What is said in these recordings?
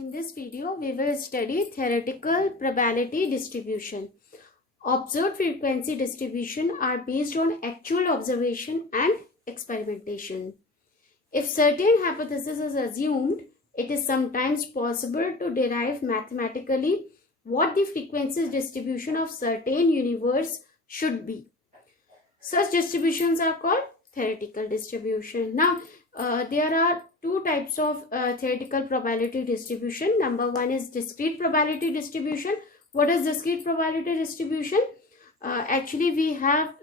In this video, we will study theoretical probability distribution. Observed frequency distribution are based on actual observation and experimentation. If certain hypothesis is assumed, it is sometimes possible to derive mathematically what the frequency distribution of certain universe should be. Such distributions are called theoretical distribution. Now, there are two types of theoretical probability distribution. Number one is discrete probability distribution. What is discrete probability distribution? Actually, we have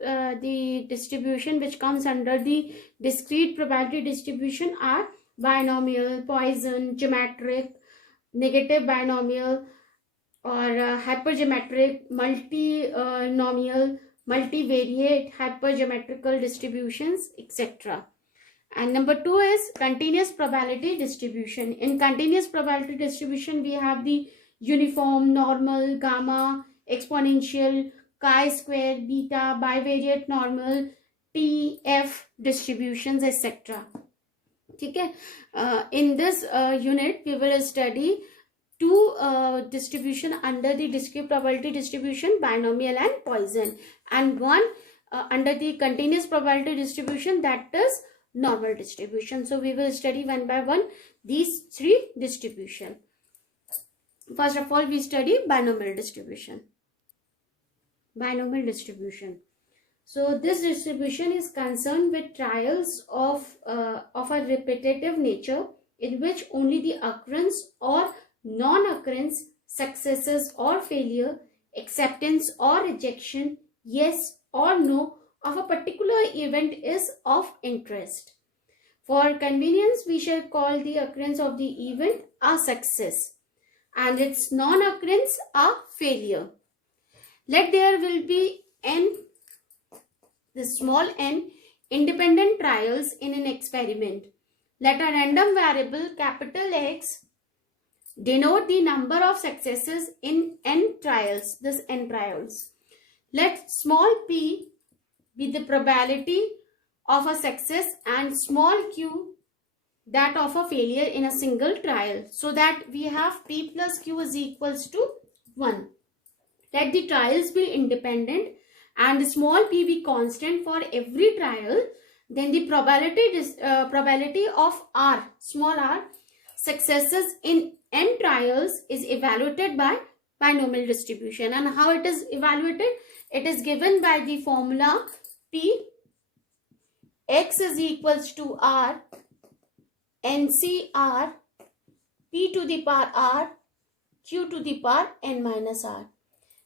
the distribution which comes under the discrete probability distribution are binomial, Poisson, geometric, negative binomial, or hypergeometric, multinomial, multivariate, hypergeometrical distributions, etc. And number two is continuous probability distribution. In continuous probability distribution, we have the uniform, normal, gamma, exponential, chi-square, beta, bivariate normal, T, F distributions, etc. Okay. In this unit, we will study two distribution under the discrete probability distribution, binomial and Poisson, and one under the continuous probability distribution, that is normal distribution. So we will study one by one these three distribution. First of all, we study binomial distribution. Binomial distribution. So this distribution is concerned with trials of a repetitive nature in which only the occurrence or non-occurrence, successes or failure, acceptance or rejection, yes or no of a particular event is of interest. For convenience, we shall call the occurrence of the event a success and its non-occurrence a failure. Let there will be n, the small n, independent trials in an experiment. Let a random variable capital X denote the number of successes in n trials, this n trials. Let small p be the probability of a success and small q that of a failure in a single trial, so that we have p plus q is equals to 1. Let the trials be independent and small p be constant for every trial. Then the probability of r, small r, successes in n trials is evaluated by binomial distribution. And how it is evaluated? It is given by the formula P x is equals to r NCR p to the power r q to the power n minus r,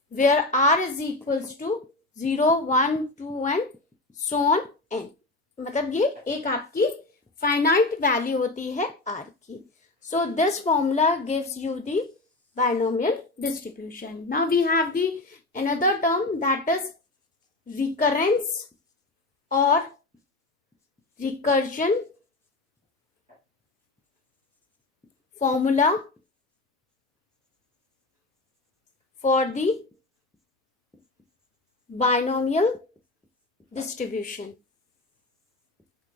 where r is equals to 0, 1, 2 and so on n. मतलब ये एक आपकी finite value होती है r की. So this formula gives you the binomial distribution. Now we have the another term, that is recurrence or recursion formula for the binomial distribution.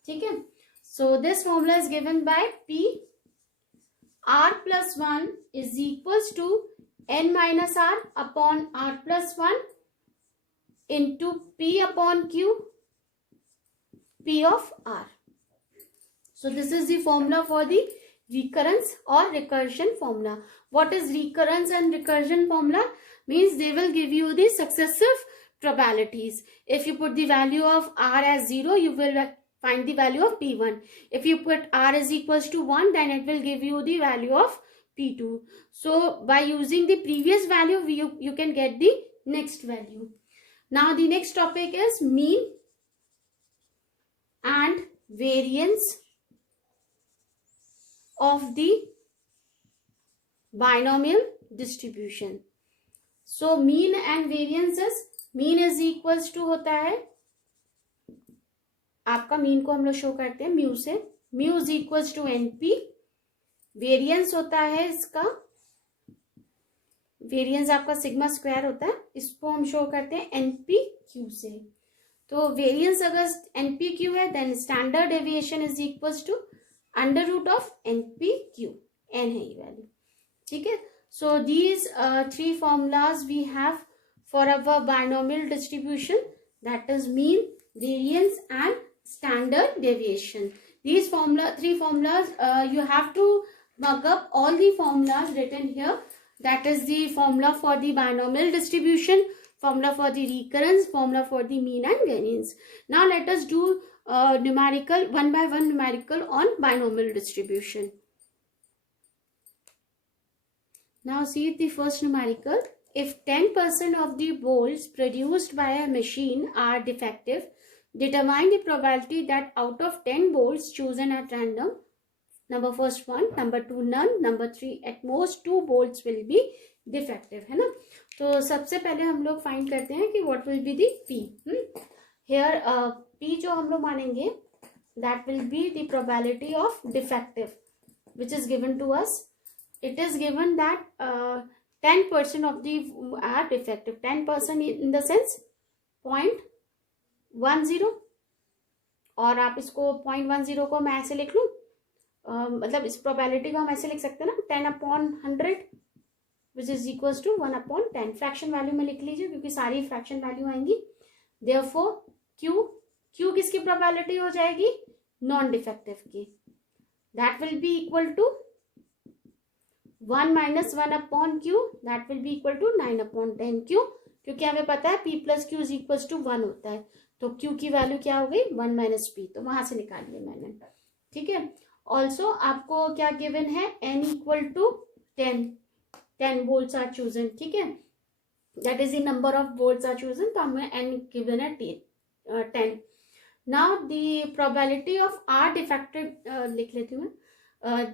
ठीक है? So this formula is given by P r plus 1 is equals to n minus r upon r plus 1 into p upon q, p of r. So this is the formula for the recurrence or recursion formula. What is recurrence and recursion formula? Means they will give you the successive probabilities. If you put the value of r as 0, you will find the value of p1. If you put r is equals to 1, then it will give you the value of p2. So by using the previous value, you can get the next value. Now the next topic is mean and variance of the binomial distribution. So mean and variance is, mean is equals to होता है, आपका mean को हम लोग show करते हैं mu से, mu is equals to np. Variance होता है इसका, वेरिएंस आपका सिग्मा स्क्वायर होता है, इसको हम शो करते हैं एनपी क्यू से. तो वेरिएंस अगर एनपी क्यू है, then standard deviation is equals to under root of np q, n है ये वैल्यू. ठीक है. So these three formulas we have for our binomial distribution, that is mean, variance and standard deviation. These three formulas, you have to mug up all the formulas written here. That is the formula for the binomial distribution, formula for the recurrence, formula for the mean and variance. Now let us do numerical, one by one numerical on binomial distribution. Now see the first numerical. If 10% of the bolts produced by a machine are defective, determine the probability that out of 10 bolts chosen at random, number first 1, number 2 none, number 3 at most 2 bolts will be defective, है ना. तो सबसे पहले हम लोग find करते हैं कि what will be the P. Here P जो हम लोग मानेंगे, that will be the probability of defective, which is given to us. It is given that 10% of the are defective. 10% in the sense 0.10, और आप इसको 0.10 को मैं ऐसे लिख लूँ, मतलब इस प्रोबेबिलिटी को हम ऐसे लिख सकते हैं ना, 10/100 which is equals to 1/10. Fraction value में लिख लीजिए क्योंकि सारी फ्रैक्शन वैल्यू आएंगी. देयरफॉर क्यू किसकी प्रोबेबिलिटी हो जाएगी, नॉन डिफेक्टिव की. That will be equal to 1 - 1/q, that will be equal to 9/10q, क्योंकि हमें पता है p + q = 1 होता है. तो q की वैल्यू क्या हो गई, 1 - p, तो वहां से निकाल लिया मैंने. ठीक है. ऑल्सो आपको क्या गिवन है, n = 10 bolts are chosen. ठीक है, that is the number of bolts are chosen, तो हमें n गिवन है 10. Now the probability of r defective लिख लेती हूँ मैं.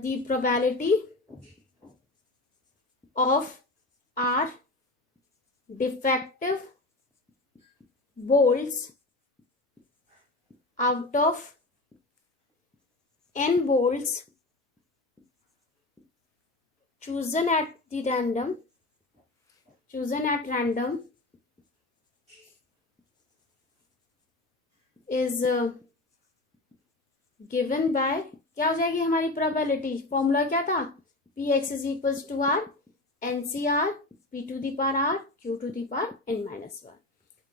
The probability of r defective bolts out of n bolts chosen at random is given by, क्या हो जाएगी हमारी प्रोबेबिलिटी, फॉर्मूला क्या था, px = r NCR p⁻r q⁻n-1.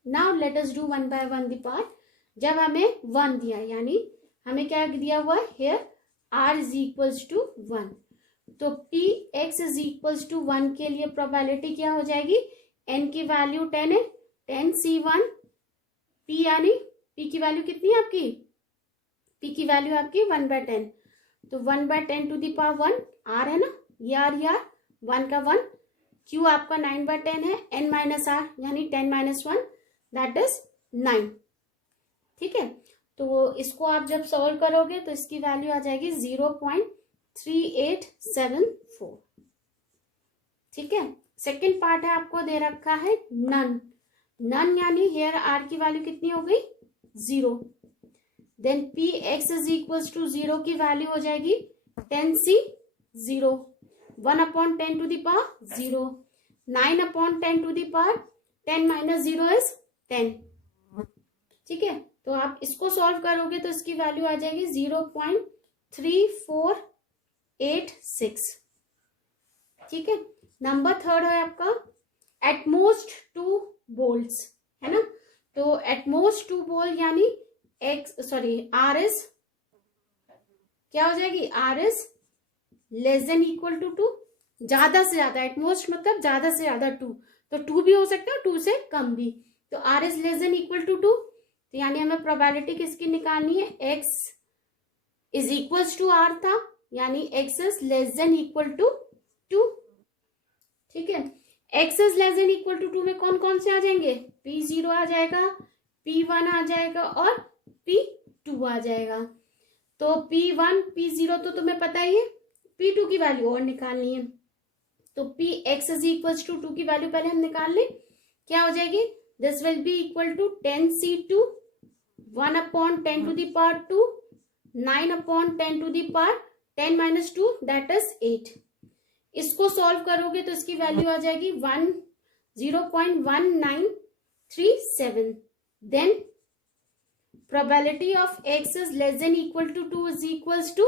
Now let us do one by one the part. जब हमें 1 दिया, यानी हमें क्या दिया हुआ है, here r = 1, तो px = 1 के लिए प्रोबेबिलिटी क्या हो जाएगी, n की वैल्यू 10 है, 10c1 p, यानी p की वैल्यू कितनी है आपकी, p की वैल्यू आपकी 1/10, तो 1/10⁻1 r है ना, ये r 1 का 1, q आपका 9/10 है, n - r यानी 10 - 1, दैट इज 9. ठीक है, तो इसको आप जब सॉल्व करोगे तो इसकी वैल्यू आ जाएगी 0.3874. ठीक है. सेकेंड पार्ट है, आपको दे रखा है नन यानी हेयर r की वैल्यू कितनी हो गई, 0. देन px = 0 की वैल्यू हो जाएगी 10c0, 1/10⁻0, 9/10⁻10 - 0 is 10. ठीक है, तो आप इसको सॉल्व करोगे तो इसकी वैल्यू आ जाएगी 0.3486. ठीक है. नंबर थर्ड है आपका एटमोस्ट 2 bolts, है ना. तो एटमोस्ट 2 bolt यानी r is क्या हो जाएगी, r is <= 2, ज्यादा से ज्यादा, एटमोस्ट मतलब ज्यादा से ज्यादा 2, तो 2 भी हो सकता है, 2 से कम भी, तो r is <= 2, तो यानी हमें प्रोबेबिलिटी किसकी निकालनी है, x = r था, यानी x is <= 2. ठीक है. x is <= 2 में कौन कौन से आ जाएंगे, p0 आ जाएगा, p1 आ जाएगा और p2 आ जाएगा. तो p1 p0 तो तुम्हें पता ही है, p2 की वैल्यू और निकालनी है, तो px = 2 की वैल्यू पहले हम निकाल लें, क्या हो जाएगी, this will be equal to 10c2 1/10⁻2 9/10⁻10 - 2, that is 8. इसको सॉल्व करोगे तो इसकी वैल्यू आ जाएगी 0.1937. Then probability of x is <= 2 is equals to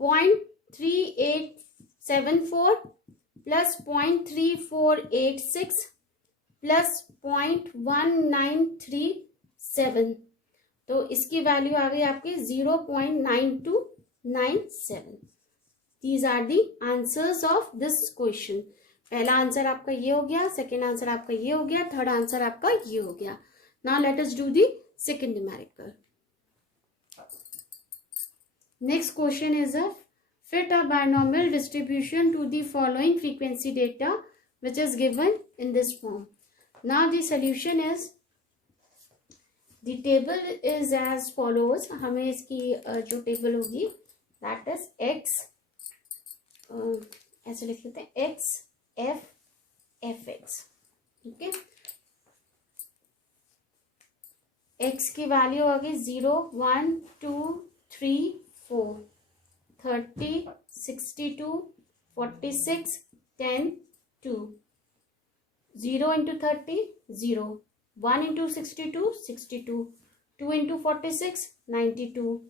0.3874 plus 0.3486 plus 0.1937, तो इसकी वैल्यू आ गई आपकी 0.9297. These are the answers of this question. पहला आंसर आपका ये हो गया, सेकेंड आंसर आपका ये हो गया, थर्ड आंसर आपका ये हो गया. Now let us do the second numerical. Next question is a fit a binomial distribution to the following frequency data which is given in this form. Now the solution is, the table is as follows. हमें इसकी जो table होगी that is x, ऐसे लिख लेते हैं x f f x. ठीक है, x की वैल्यू होगी 0 1 2 3 4 30 62 46 10 2. 0 into 30 0, 1 into 62 62, 2 into 46 92,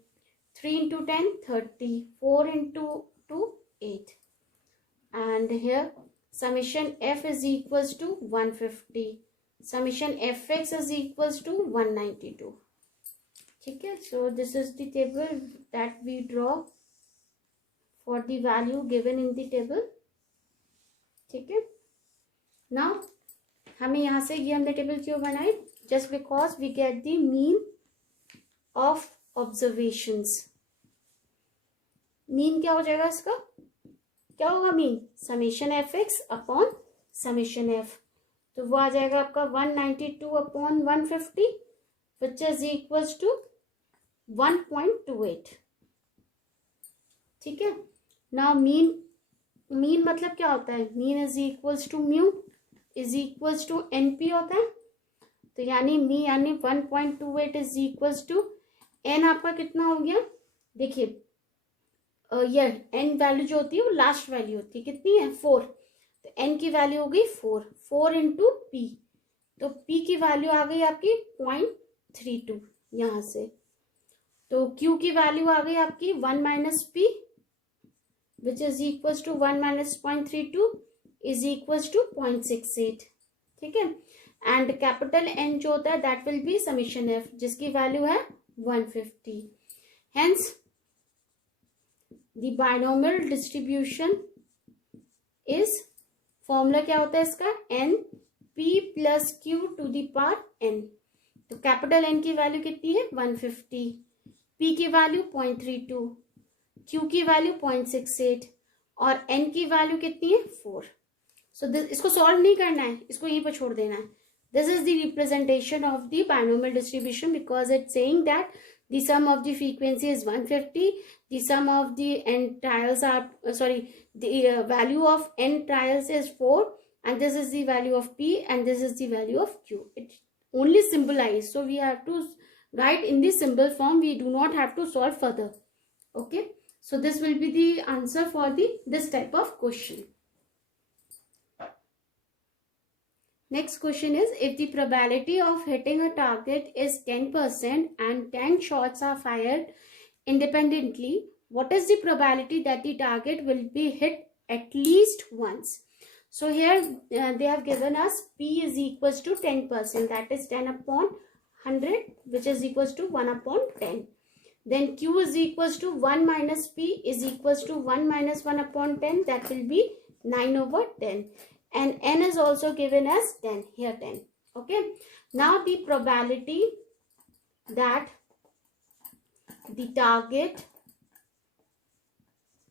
3 into 10 30, 4 into 2 8, and here summation f is equals to 150, summation fx is equals to 192. ठीक है, so this is the table that we draw for the value given in the table. ठीक है, now हमें यहाँ से ये हमने table क्यों बनाई? Just because we get the mean of observations. Mean क्या हो जाएगा इसका? क्या होगा mean? Summation f x upon summation f. तो वो आ जाएगा आपका 192 upon 150 which is equals to 1.28. ठीक है, नाउ मीन मतलब क्या होता है? Mean is equals to mu is equals to np होता है. तो यानी 1.28 इज इक्वल्स टू एन. आपका कितना हो गया? देखिए ये एन वैल्यू जो होती है वो लास्ट वैल्यू होती है, कितनी है? 4. तो एन की वैल्यू हो गई 4 इंटू पी. तो पी की वैल्यू आ गई आपकी 0.32 यहाँ से. तो क्यू की वैल्यू आ गई आपकी 1 minus p which is equals to 1 minus 0.32 is equals to 0.68. ठीक है, एंड कैपिटल एन जो होता है that will be summation f जिसकी वैल्यू है 150. Hence the binomial distribution is, formula क्या होता है इसका? N p plus q to the power n. तो कैपिटल एन की वैल्यू कितनी है? 150, पी की वैल्यू 0.32, क्यू की वैल्यू 0.68 और एन की वैल्यू कितनी है? 4. सो इसको सॉल्व नहीं करना है, इसको यहीं पर छोड़ देना है. This is the representation of the binomial distribution because it's saying that the sum of the frequency is 150, the sum of the n trials are the value of n trials is 4 and this is the value of p and this is the value of q. It only symbolized, so we have to write in the symbol form. We do not have to solve further. Okay, so this will be the answer for this type of question. Next question is, if the probability of hitting a target is 10% and 10 shots are fired independently, what is the probability that the target will be hit at least once? So here they have given us p is equals to 10%, that is 10 upon 100 which is equals to 1 upon 10. Then q is equals to 1 minus p is equals to 1 minus 1 upon 10, that will be 9 over 10. And n is also given as 10, here 10. Okay, now the probability that the target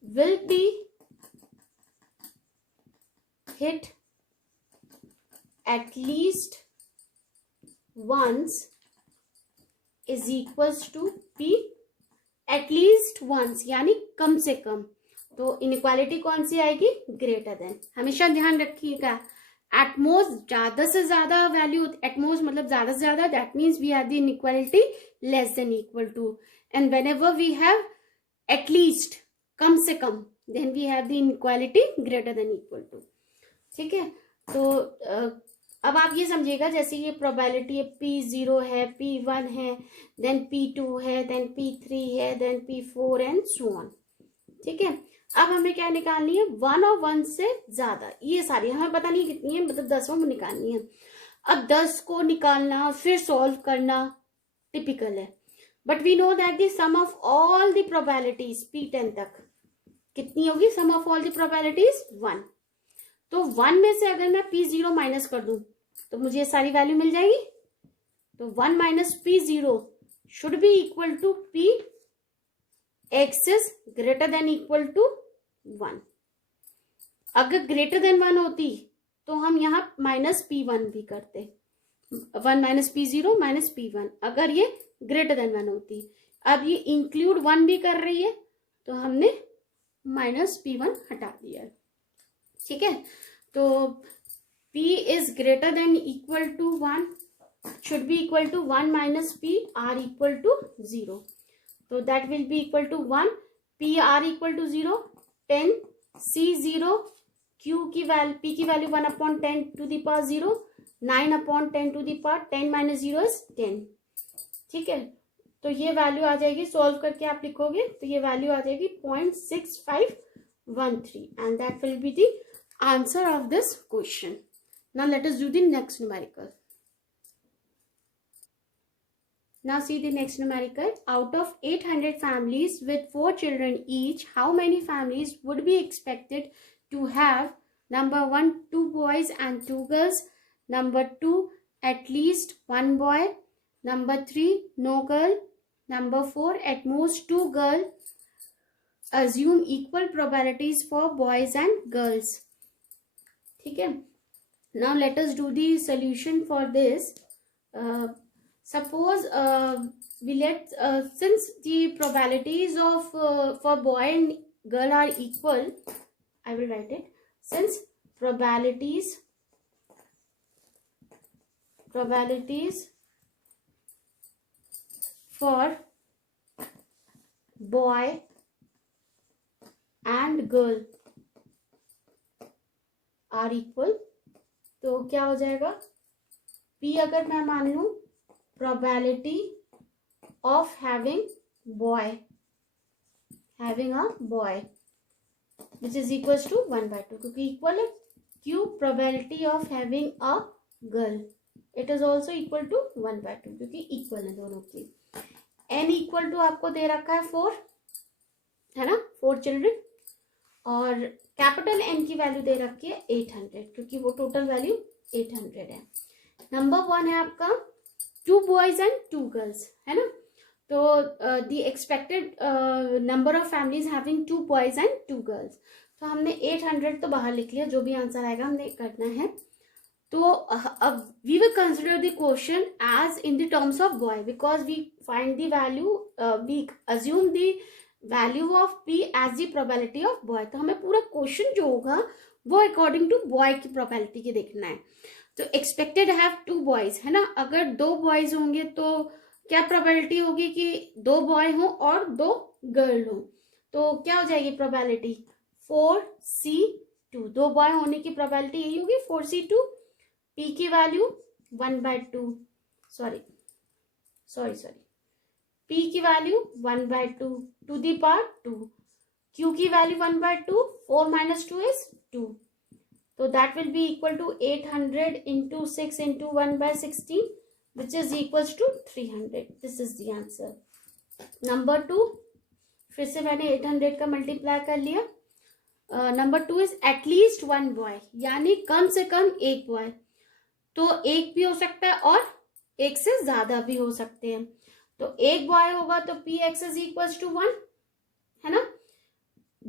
will be hit at least once is equals to p at least once, यानी कम से कम. तो inequality कौन सी आएगी? Greater than. हमेशा ध्यान रखिएगा, at most ज्यादा से ज्यादा वैल्यू, एटमोस्ट मतलब ज्यादा से ज्यादा, that means we have the inequality less than equal to. And whenever we have at least कम से कम, then we have the inequality greater than equal to. ठीक है, तो अब आप ये समझिएगा, जैसे ये प्रोबेबिलिटी है P0 है, P1 है, देन P2 है, देन P3 है, then P4 and so on. ठीक है, अब हमें क्या निकालनी है, 1 और 1 से ज्यादा, ये सारी हमें पता नहीं कितनी है, मतलब 10 में निकालनी है। अब 10 को निकालना फिर सॉल्व करना टिपिकल है, but we know that the sum of all the probabilities P10 तक कितनी होगी, sum of all the probabilities 1। तो 1 में से अगर मैं P0 माइनस कर दूं तो मुझे ये सारी वैल्यू मिल जाएगी। तो 1 minus P0 should be equal to P x is greater than equal to 1। अगर ग्रेटर देन 1 होती तो हम यहाँ माइनस P1 भी करते, 1 माइनस P0 माइनस P1, अगर ये ग्रेटर देन 1 होती। अब ये इंक्लूड 1 भी कर रही है तो हमने माइनस P1 हटा दिया, ठीक है। तो P is greater than equal to 1 should be equal to 1 minus P r equal to 0. So that will be equal to 1, P r equal to 0, 10 C 0, Q की वैल्यू P की value 1 upon 10 to the power 0, 9 upon 10 to the power 10 minus 0 is 10, ठीक है। तो ये value आ जाएगी, solve करके आप लिखोगे तो ये वैल्यू आ जाएगी 0.6513 and that will be the answer of this question. Now let us do the next numerical. Now see the next numerical. Out of 800 families with 4 children each, how many families would be expected to have number 1 2 boys and 2 girls, number 2 at least 1 boy, number 3 no girl, number 4 at most 2 girl. Assume equal probabilities for boys and girls. ठीक है। Now let us do the solution for this. Suppose we let since the probabilities of for boy and girl are equal, I will write it. Since probabilities for boy and girl are equal, तो क्या हो जाएगा, P अगर मैं मान लूं probability of having a boy which is equals to 1/2, क्योंकि equal है। Q probability of having a girl, it is also equal to 1/2 क्योंकि इक्वल है दोनों की। n इक्वल टू आपको दे रखा है 4, है ना, 4 चिल्ड्रन, और कैपिटल N की वैल्यू दे रखी है 800 क्योंकि वो टोटल वैल्यू 800 है। नंबर 1 है आपका 2 boys and 2 girls, है ना। तो the expected number of families having 2 boys and 2 girls, तो हमने 800 तो बाहर लिख लिया, जो भी आंसर आएगा हमने करना है। तो अब we will consider the question as in the terms of boy because we find the value, we assume the value of P as the probability of boy. तो हमें पूरा क्वेश्चन जो होगा वो अकॉर्डिंग टू बॉय की probability की देखना है। तो एक्सपेक्टेड हैव 2 बॉयज, है ना, अगर 2 बॉयज होंगे तो क्या प्रोबेबिलिटी होगी कि 2 बॉय हो और 2 गर्ल हो, तो क्या हो जाएगी प्रोबेबिलिटी 4C2, 2 बॉय होने की प्रोबेबिलिटी यही होगी 4C2। P की वैल्यू 1/2, सॉरी P की value 1/2 to the power 2, Q की value 1/2, 4 minus 2 is 2, so that will be equal to 800 into 6 into 1/16 which is equals to 300. This is the answer. Number 2, फिर से मैंने 800 का multiply कर लिया। Number 2 is at least 1 boy, यानी कम से कम 1 बॉय, तो 1 भी हो सकता है और 1 से ज्यादा भी हो सकते हैं। तो 1 बॉय होगा तो Px इज इक्वल्स टू 1, है ना,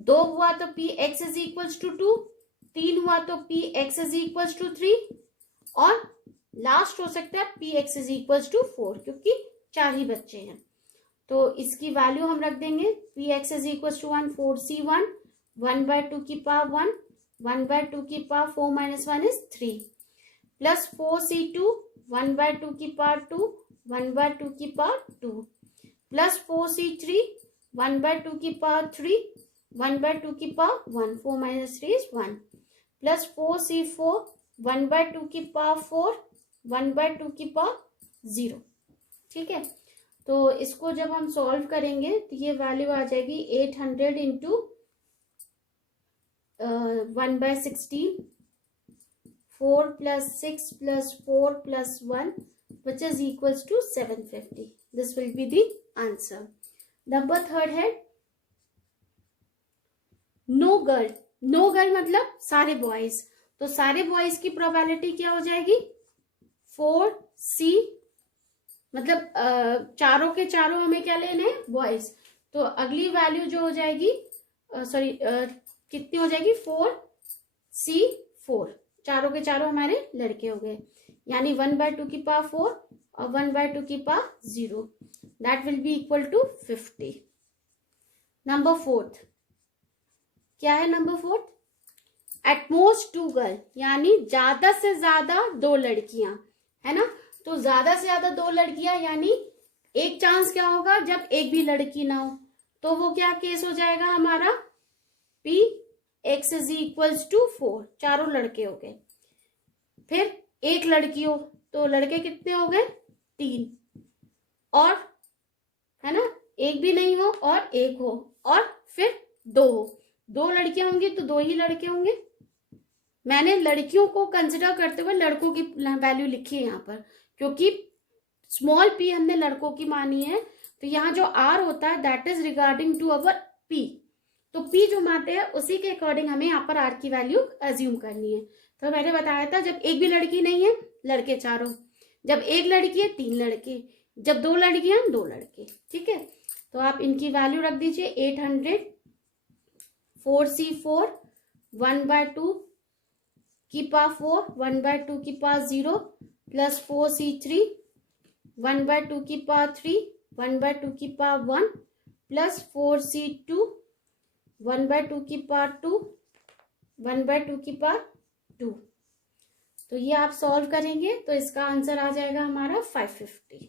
2 हुआ तो Px इज इक्वल्स टू 2, 3 हुआ तो Px इज इक्वल्स टू 3, और लास्ट हो सकता है Px इज इक्वल्स टू 4 क्योंकि 4 ही बच्चे हैं। तो इसकी वैल्यू हम रख देंगे Px is equals to 1, 4C1, 1/2 की पावर 1, 1/2 की power 4 minus 1 is 3, plus 4C2, 1/2 की पावर 2, 1/2 की पावर 2, प्लस 4C3, 1/2 की पावर 3, 1/2 की power 1, 4 minus 3 is 1, plus 4C4, 1/2 की पावर 4, 1/2 की पावर 0। ठीक है, तो इसको जब हम सॉल्व करेंगे तो ये वैल्यू आ जाएगी 800 into 1/16, 4 plus 6 plus 4 plus 1, which is equals to 750. This will be the answer. Number third है नो गर्ल. नो गर्ल मतलब सारे बॉयज. तो सारे बॉयज की प्रोबेबिलिटी क्या हो जाएगी? 4C, मतलब चारों के चारों हमें क्या लेने हैं? बॉयज. तो अगली वैल्यू जो हो जाएगी, सॉरी कितनी हो जाएगी? 4C4. चारों के चारों हमारे लड़के हो गए, यानी 1/2 की पावर 4 और 1/2 की power 0. That will be equal to 50. Number fourth क्या है? नंबर फोर्थ एटमोस्ट 2 गर्ल, यानी ज्यादा से ज्यादा 2 लड़कियां, है ना. तो ज्यादा से ज्यादा 2 लड़कियां, यानी एक चांस क्या होगा? जब एक भी लड़की ना हो, तो वो क्या केस हो जाएगा हमारा? P x is equals to 4. चारों लड़के हो गए. फिर एक लड़की हो, तो लड़के कितने हो गए? 3. और है ना, एक भी नहीं हो और एक हो, और फिर 2 हो. 2 लड़कियां होंगी तो 2 ही लड़के होंगे. मैंने लड़कियों को कंसिडर करते हुए लड़कों की वैल्यू लिखी है यहाँ पर, क्योंकि स्मॉल p हमने लड़कों की मानी है. तो यहाँ जो r होता है that is regarding to our p. तो p जो मानते हैं उसी के अकॉर्डिंग हमें यहाँ पर r की वैल्यू अज्यूम करनी है. तो मैंने बताया था, जब एक भी लड़की नहीं है, लड़के चारों. जब एक लड़की है, 3 लड़के. जब 2 लड़कियां, 2 लड़के. ठीक है, तो आप इनकी वैल्यू रख दीजिए. 800, 4C4, 1/2 की पावर 4, 1/2 की पावर 0, प्लस 4C3, 1/2 की पावर 3, 1/2 की पावर 1, प्लस 4C2, 1/2 की पावर 2, 1/2 की पावर 2. तो ये आप सॉल्व करेंगे तो इसका आंसर आ जाएगा हमारा 550.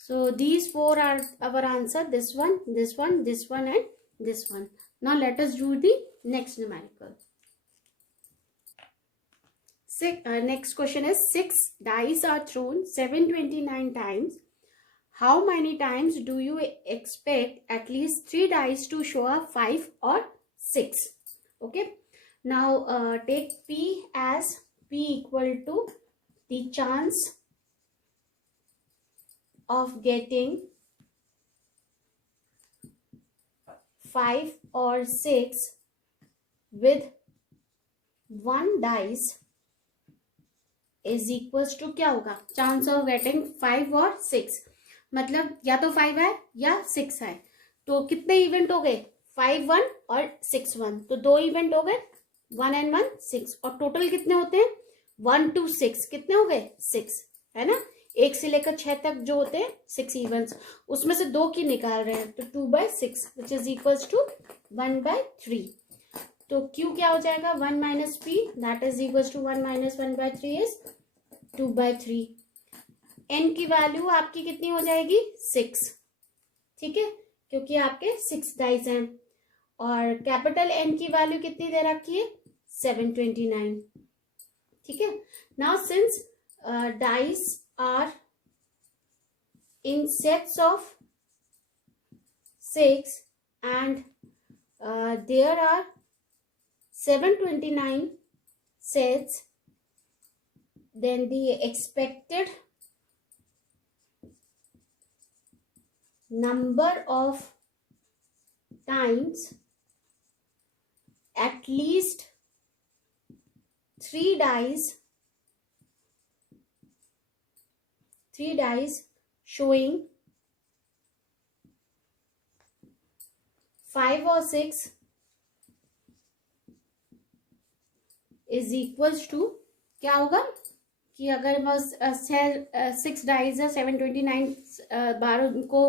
So these 4 are our answer. This one, this one, this one, and this one. Now let us do the next numerical. Next question is 6 dice are thrown 729 times. How many times do you expect at least 3 dice to show up 5 or 6? Okay. Now take P as P equal to the chance of getting 5 or 6 with 1 dice is equals to क्या होगा? Chance of getting 5 और 6, मतलब या तो 5 है या 6 है. तो कितने इवेंट हो गए? 5 1 और 6 1. तो 2 इवेंट हो गए, 1 and 1 6. और टोटल कितने होते हैं? 1 to 6. कितने हो गए? 6, है ना. 1 से लेकर 6 तक जो होते हैं 6 इवेंट्स, उसमें से 2 की निकाल रहे हैं. तो 2/6 विच इज इक्वल्स टू 1/3. तो Q क्या हो जाएगा? 1 minus P, that is equals to 1 minus 1/3 is 2/3. N की वैल्यू आपकी कितनी हो जाएगी? 6. ठीक है, क्योंकि आपके 6 डाइस हैं. और कैपिटल N की वैल्यू कितनी दे रखी है? 729. ठीक है. Now since dice are in sets of 6 and there are 729 sets, then the expected number of times at least 3 dice showing 5 or 6 is equals to क्या होगा कि अगर बस 6 डाइज है, 729 बार उनको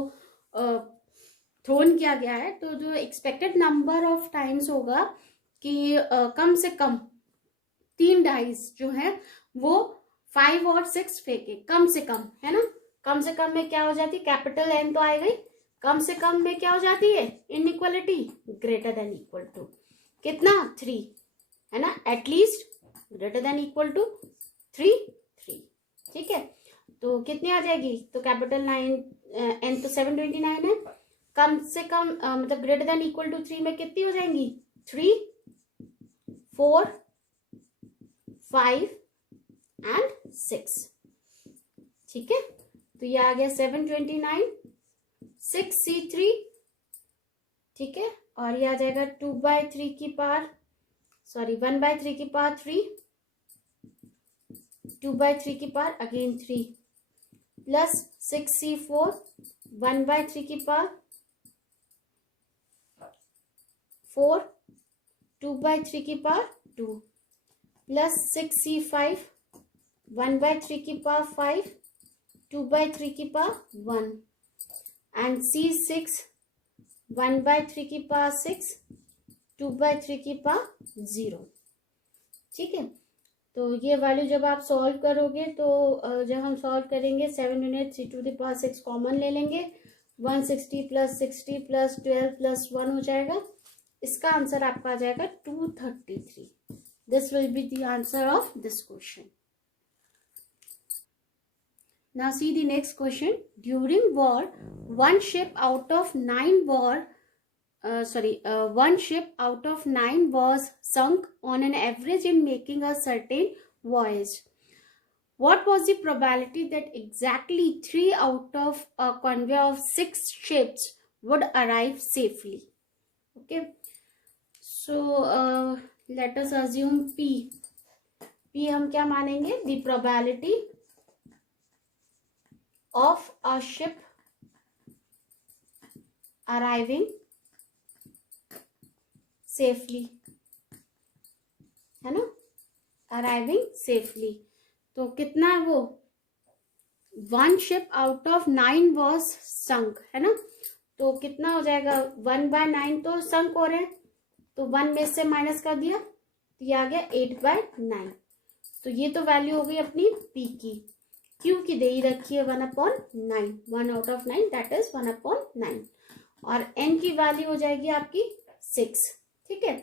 थ्रोन किया गया है, तो जो एक्सपेक्टेड नंबर ऑफ टाइम्स होगा कि कम से कम 3 डाइज जो है वो 5 और 6 फेंके, कम से कम, है ना. कम से कम में क्या हो जाती है? कैपिटल N तो आएगा ही. कम से कम में क्या हो जाती है? Inequality greater than equal to कितना? 3, है ना. At least greater than equal to 3. ठीक है, तो कितनी आ जाएगी? तो कैपिटल N तो 729 है. कम से कम मतलब ग्रेटर देन इक्वल टू 3 में कितनी हो जाएंगी? 3, 4, 5 एंड 6। ठीक है, तो ये आ गया 729, 6C3। ठीक है, और ये आ जाएगा 2/3 की पावर, सॉरी 1/3 की पावर 3, 2/3 की पावर अगेन 3, प्लस 6C4 1/3 की पावर 4, 2/3 की पावर 2, प्लस 6C5 1/3 की पावर 5, 2/3 की पावर 1, एंड C6 1/3 की पावर 6, 2/3 की पावर 0। ठीक है, तो ये वैल्यू जब आप सॉल्व करोगे तो जब हम सॉल्व करेंगे 7 यूनिट 3⁶ कॉमन ले लेंगे, 160 + 60 + 12 + 1 हो जाएगा। इसका आंसर आपका आ जाएगा 233। This will be the answer of this question. Now see the next question. During war, one ship out of 9 was sunk on an average in making a certain voyage. What was the probability that exactly 3 out of a convoy of 6 ships would arrive safely? Okay, so let us assume P. P हम क्या मानेंगे? The probability of a ship arriving safely, है ना, arriving safely। तो कितना है वो? 1 ship out of 9 was sunk, है ना, तो कितना हो जाएगा? 1/9 तो sunk हो रहे हैं, तो 1 में से माइनस कर दिया, तो ये आ गया 8/9। तो ये तो वैल्यू हो गई अपनी P की। Q की दे ही रखी है 1/9, 1 out of 9 दैट इज 1/9, और N की वैल्यू हो जाएगी आपकी 6। ठीक है,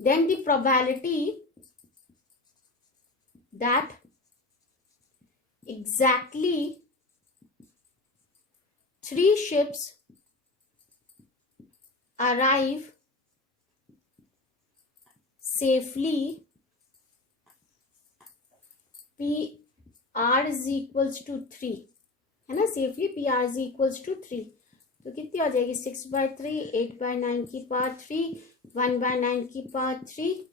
then the probability that exactly 3 ships arrive safely, PR is equals to 3, है ना, safely PR is equals to 3। तो कितनी हो जाएगी? 6/3, 8/9 की पावर 3, 1/9 की पावर 3।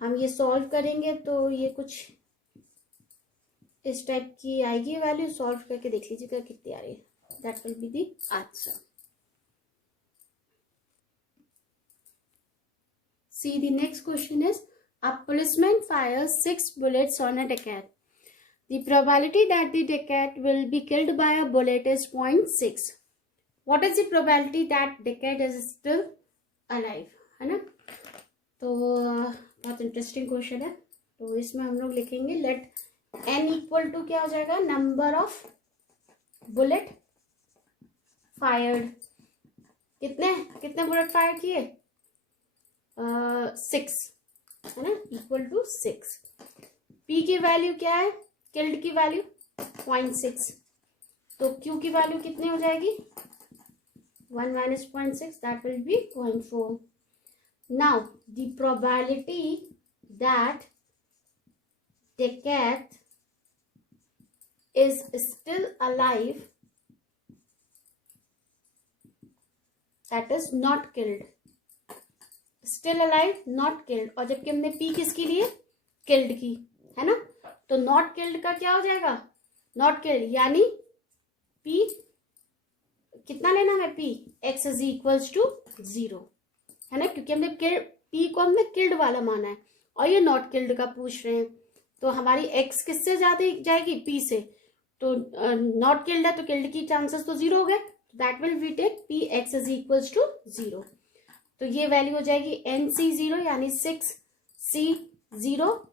हम ये सॉल्व करेंगे तो ये कुछ इस टाइप की आएगी वैल्यू। सॉल्व करके देख लीजिएगा कितनी आ रही है, that will be the answer. See, the next question is, a policeman fires 6 bullets on a dacoit. The probability that the dacoit will be killed by a bullet is 0.6. What is the probability that dacoit is still alive? है ना, तो बहुत interesting question है। तो इसमें हम लोग लिखेंगे लेट n इक्वल टू क्या हो जाएगा? Number of bullet fired. कितने कितने बुलेट फायर किए? 6, है ना, इक्वल टू 6। P की वैल्यू क्या है? किल्ड की वैल्यू 0.6, तो Q की वैल्यू कितनी हो जाएगी? 1 minus 0.6, that will be 0.4. Now the probability that dacoit is still alive, that is not killed, still alive not killed, और जबकि हमने P किसकी ली है? किल्ड की, है ना, तो नॉट किल्ड का क्या हो जाएगा? नॉट किल्ड, यानी P कितना लेना है? P x is equals to 0, है ना, क्योंकि हमने P को हमने किल्ड वाला माना है और ये नॉट किल्ड का पूछ रहे हैं, तो हमारी x किससे ज्यादा जाएगी? P से। तो नॉट किल्ड है तो किल्ड की चांसेस तो 0 हो गए, that will we take P x is equals to 0। तो ये वैल्यू हो जाएगी NC0 यानी 6C0,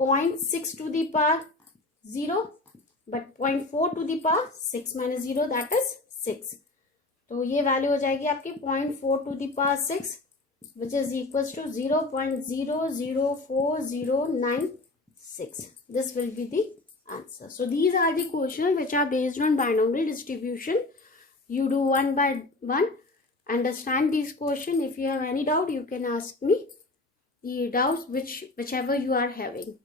0.6 to the power 0, but 0.4 to the power 6 minus 0, that is 6। तो ये वैल्यू हो जाएगी आपकी 0.4 to the power 6, which is equals to 0.004096. This will be the answer. So these are the questions which are based on binomial distribution. You do one by one. understand these questions. If you have any doubt, you can ask me the doubts whichever you are having.